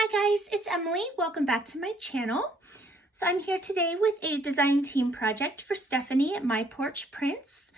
Hi guys, it's Emily. Welcome back to my channel. So I'm here today with a design team project for Stephanie at My Porch Prints.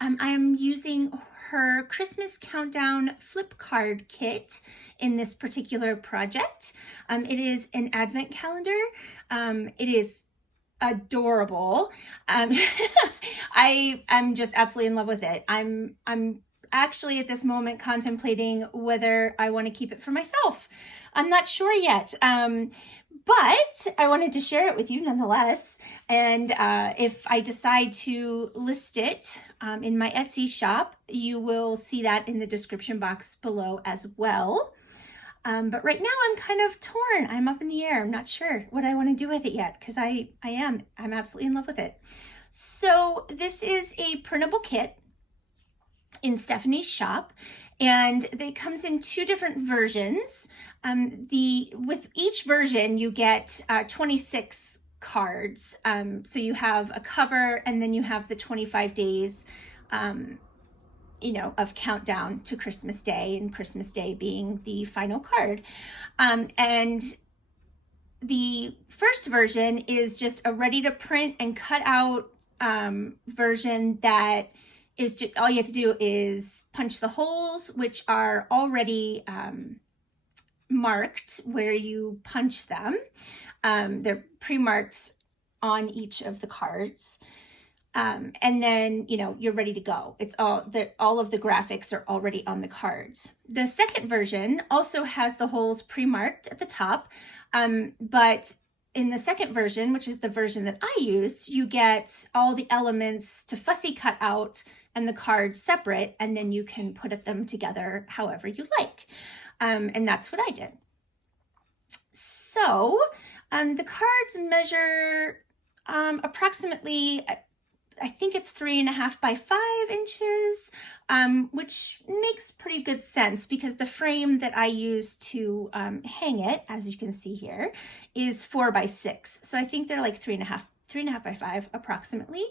I am using her Christmas Countdown flip card kit in this particular project. It is an advent calendar. It is adorable. I'm just absolutely in love with it. I'm actually at this moment contemplating whether I want to keep it for myself. I'm not sure yet, but I wanted to share it with you nonetheless. And if I decide to list it in my Etsy shop, you will see that in the description box below as well. But right now I'm kind of torn. I'm up in the air. I'm not sure what I want to do with it yet because I'm absolutely in love with it. So this is a printable kit in Stephanie's shop, and it comes in two different versions. With each version you get 26 cards. So you have a cover, and then you have the 25 days of countdown to Christmas Day, and Christmas Day being the final card. And the first version is just a ready to print and cut out version that is just, all you have to do is punch the holes, which are already marked where you punch them. They're pre-marked on each of the cards. And then, you're ready to go. It's all of the graphics are already on the cards. The second version also has the holes pre-marked at the top, but in the second version, which is the version that I used, you get all the elements to fussy cut out and the cards separate, and then you can put them together however you like. And that's what I did. So the cards measure approximately, I think it's 3.5 by 5 inches, which makes pretty good sense because the frame that I use to hang it, as you can see here, is 4 by 6. So I think they're like 3.5 by 5 approximately.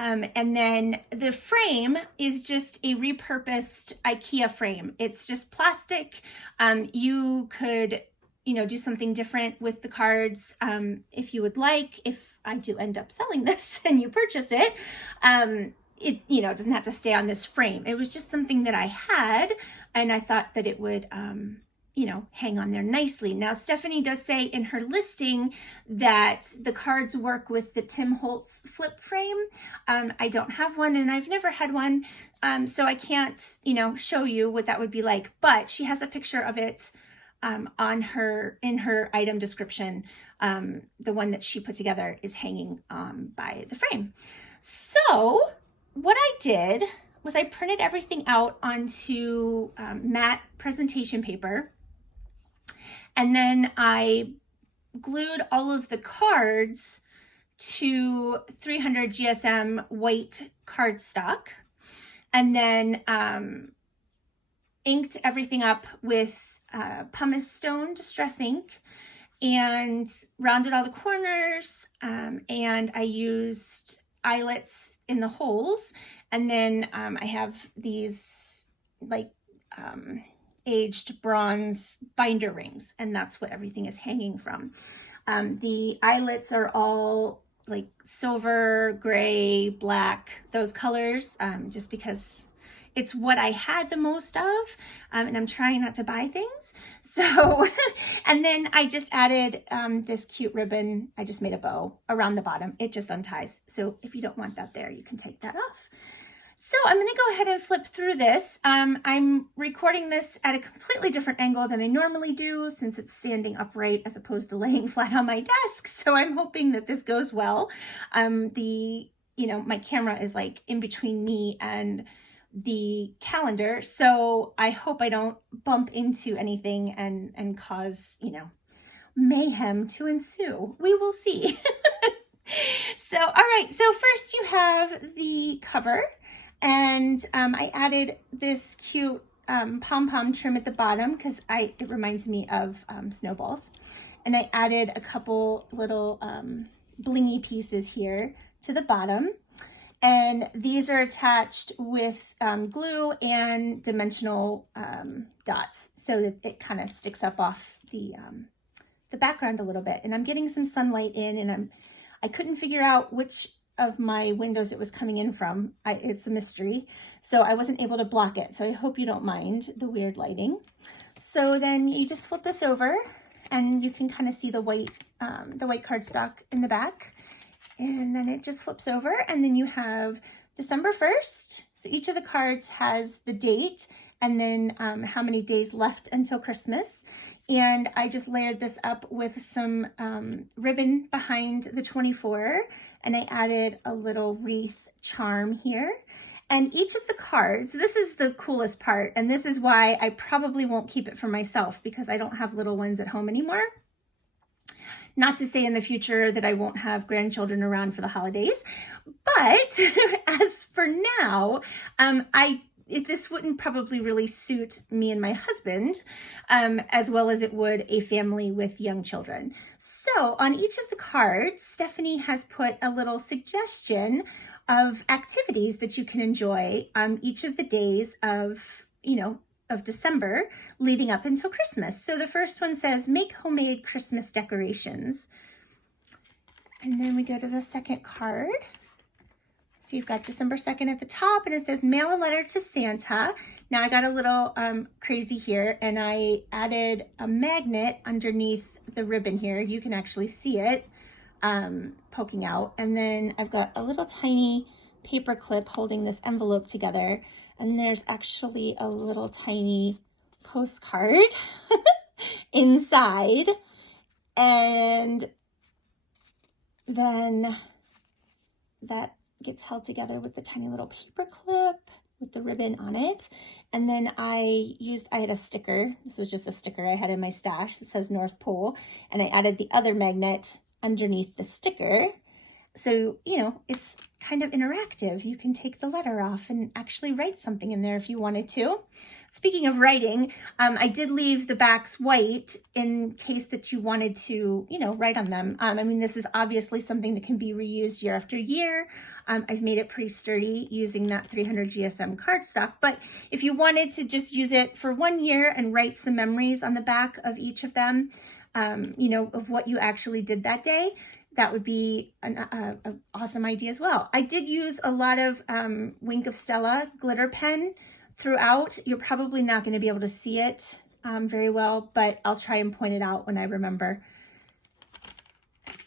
And then the frame is just a repurposed IKEA frame. It's just plastic. You could, do something different with the cards if you would like. If I do end up selling this and you purchase it, it doesn't have to stay on this frame. It was just something that I had, and I thought that it would hang on there nicely. Now, Stephanie does say in her listing that the cards work with the Tim Holtz flip frame. I don't have one, and I've never had one, so I can't, show you what that would be like, but she has a picture of it in her item description. The one that she put together is hanging by the frame. So what I did was I printed everything out onto matte presentation paper, and then I glued all of the cards to 300 GSM white cardstock, and then inked everything up with pumice stone distress ink, and rounded all the corners, and I used eyelets in the holes, and then I have these aged bronze binder rings, and that's what everything is hanging from. The eyelets are all like silver, gray, black, those colors, just because it's what I had the most of, and I'm trying not to buy things. So, and then I just added this cute ribbon. I just made a bow around the bottom. It just unties. So if you don't want that there, you can take that off. So I'm going to go ahead and flip through this. I'm recording this at a completely different angle than I normally do, since it's standing upright as opposed to laying flat on my desk. So I'm hoping that this goes well. My camera is like in between me and the calendar, so I hope I don't bump into anything and cause, mayhem to ensue. We will see. So, all right, so first you have the cover, and I added this cute pom-pom trim at the bottom because it reminds me of snowballs, and I added a couple little blingy pieces here to the bottom. And these are attached with glue and dimensional dots so that it kind of sticks up off the background a little bit, and I'm getting some sunlight in, and I couldn't figure out which of my windows it was coming in from. It's a mystery, so I wasn't able to block it. So I hope you don't mind the weird lighting. So then you just flip this over, and you can kind of see the white cardstock in the back, and then it just flips over, and then you have December 1st. So each of the cards has the date, and then how many days left until Christmas. And I just layered this up with some ribbon behind the 24, and I added a little wreath charm here. And each of the cards, this is the coolest part, and this is why I probably won't keep it for myself, because I don't have little ones at home anymore. Not to say in the future that I won't have grandchildren around for the holidays, but as for now, this wouldn't probably really suit me and my husband as well as it would a family with young children. So on each of the cards, Stephanie has put a little suggestion of activities that you can enjoy each of the days of December leading up until Christmas. So the first one says, make homemade Christmas decorations. And then we go to the second card. So you've got December 2nd at the top, and it says, mail a letter to Santa. Now I got a little crazy here, and I added a magnet underneath the ribbon here. You can actually see it poking out. And then I've got a little tiny paper clip holding this envelope together. And there's actually a little tiny postcard inside. And then that gets held together with the tiny little paper clip with the ribbon on it. And then I had a sticker. This was just a sticker I had in my stash that says North Pole. And I added the other magnet underneath the sticker. So, it's kind of interactive. You can take the letter off and actually write something in there if you wanted to. Speaking of writing, I did leave the backs white in case that you wanted to, write on them. This is obviously something that can be reused year after year. I've made it pretty sturdy using that 300 GSM cardstock. But if you wanted to just use it for 1 year and write some memories on the back of each of them, of what you actually did that day, that would be an awesome idea as well. I did use a lot of Wink of Stella glitter pen throughout. You're probably not going to be able to see it very well, but I'll try and point it out when I remember.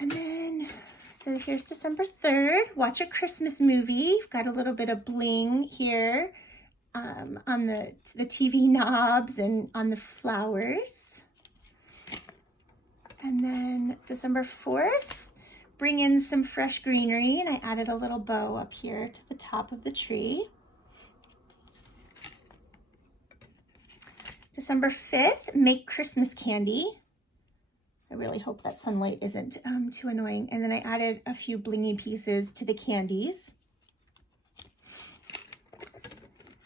And then, so here's December 3rd. Watch a Christmas movie. We've got a little bit of bling here on the TV knobs and on the flowers. And then December 4th, bring in some fresh greenery, and I added a little bow up here to the top of the tree. December 5th, make Christmas candy. I really hope that sunlight isn't too annoying. And then I added a few blingy pieces to the candies.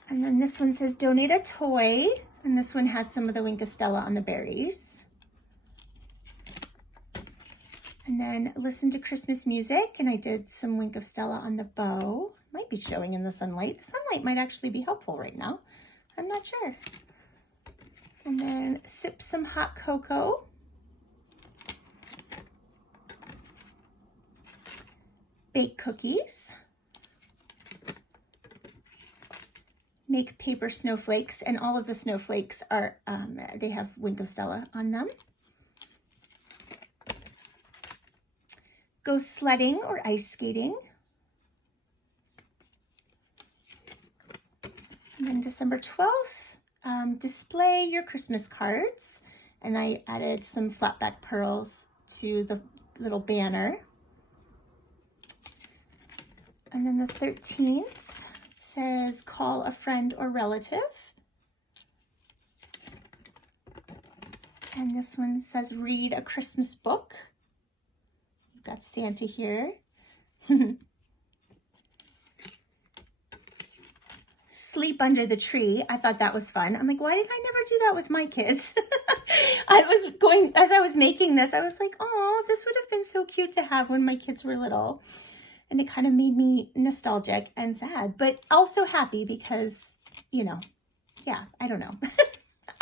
And then this one says donate a toy, and this one has some of the Wink of Stella on the berries. And then listen to Christmas music, and I did some Wink of Stella on the bow. Might be showing in the sunlight. The sunlight might actually be helpful right now. I'm not sure. And then sip some hot cocoa. Bake cookies. Make paper snowflakes, and all of the snowflakes are, they have Wink of Stella on them. Go sledding or ice skating. And then December 12th, display your Christmas cards. And I added some flat back pearls to the little banner. And then the 13th says call a friend or relative. And this one says read a Christmas book. Got Santa here. Sleep under the tree. I thought that was fun. I'm like, why did I never do that with my kids? As I was making this, I was like, oh, this would have been so cute to have when my kids were little. And it kind of made me nostalgic and sad, but also happy because, yeah, I don't know.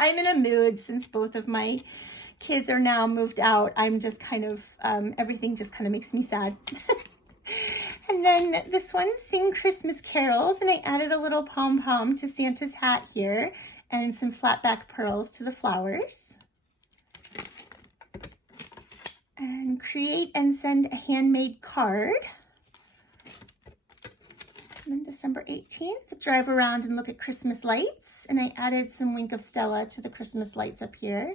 I'm in a mood since both of my kids are now moved out, I'm just kind of, everything just kind of makes me sad. And then this one, Sing Christmas Carols, and I added a little pom-pom to Santa's hat here and some flat back pearls to the flowers. And create and send a handmade card. And then December 18th, drive around and look at Christmas lights. And I added some Wink of Stella to the Christmas lights up here.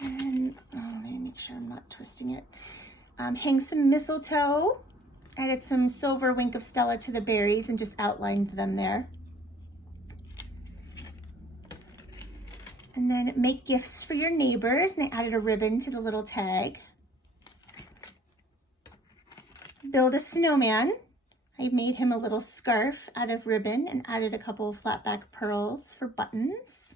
And, oh, let me make sure I'm not twisting it. Hang some mistletoe. Added some silver Wink of Stella to the berries and just outlined them there. And then make gifts for your neighbors, and I added a ribbon to the little tag. Build a snowman. I made him a little scarf out of ribbon and added a couple of flat back pearls for buttons.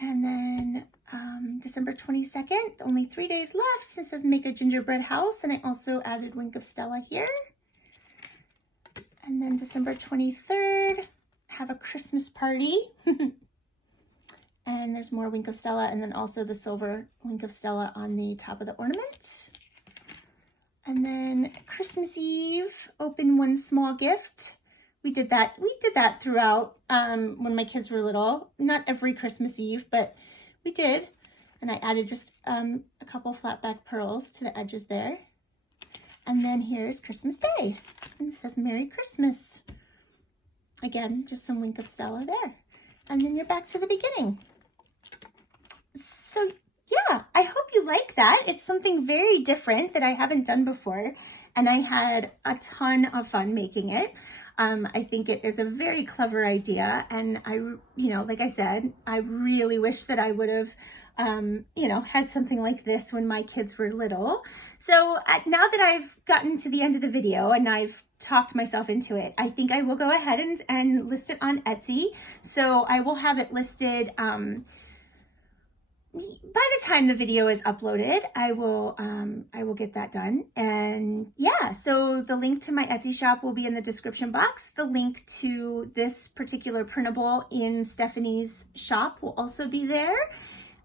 And then December 22nd, only 3 days left. It says make a gingerbread house, and I also added Wink of Stella here. And then December 23rd, have a Christmas party. And there's more Wink of Stella, and then also the silver Wink of Stella on the top of the ornament. And then Christmas Eve, open one small gift. We did that throughout when my kids were little. Not every Christmas Eve, but we did. And I added just a couple flat back pearls to the edges there. And then here's Christmas Day. And it says Merry Christmas. Again, just some Wink of Stella there. And then you're back to the beginning. So yeah, I hope you like that. It's something very different that I haven't done before. And I had a ton of fun making it. I think it is a very clever idea. And like I said, I really wish that I would have had something like this when my kids were little. So now that I've gotten to the end of the video and I've talked myself into it, I think I will go ahead and list it on Etsy. So I will have it listed, by the time the video is uploaded. I will get that done. And yeah, so the link to my Etsy shop will be in the description box. The link to this particular printable in Stephanie's shop will also be there.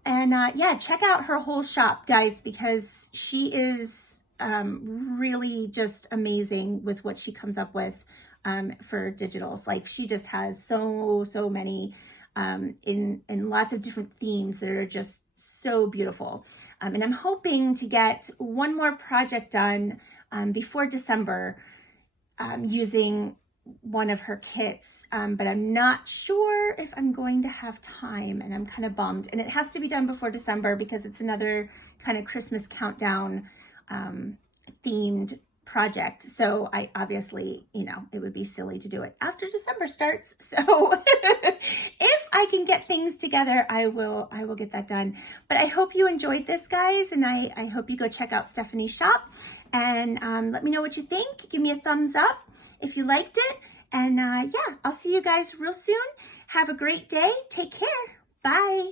And yeah, check out her whole shop, guys, because she is really just amazing with what she comes up with for digitals. Like, she just has so many in lots of different themes that are just so beautiful. And I'm hoping to get one more project done before December using one of her kits, but I'm not sure if I'm going to have time, and I'm kind of bummed. And it has to be done before December because it's another kind of Christmas countdown themed project. So I obviously, it would be silly to do it after December starts. So if I can get things together, I will get that done. But I hope you enjoyed this, guys, and I hope you go check out Stephanie's shop and let me know what you think. Give me a thumbs up if you liked it. And yeah, I'll see you guys real soon. Have a great day. Take care. Bye.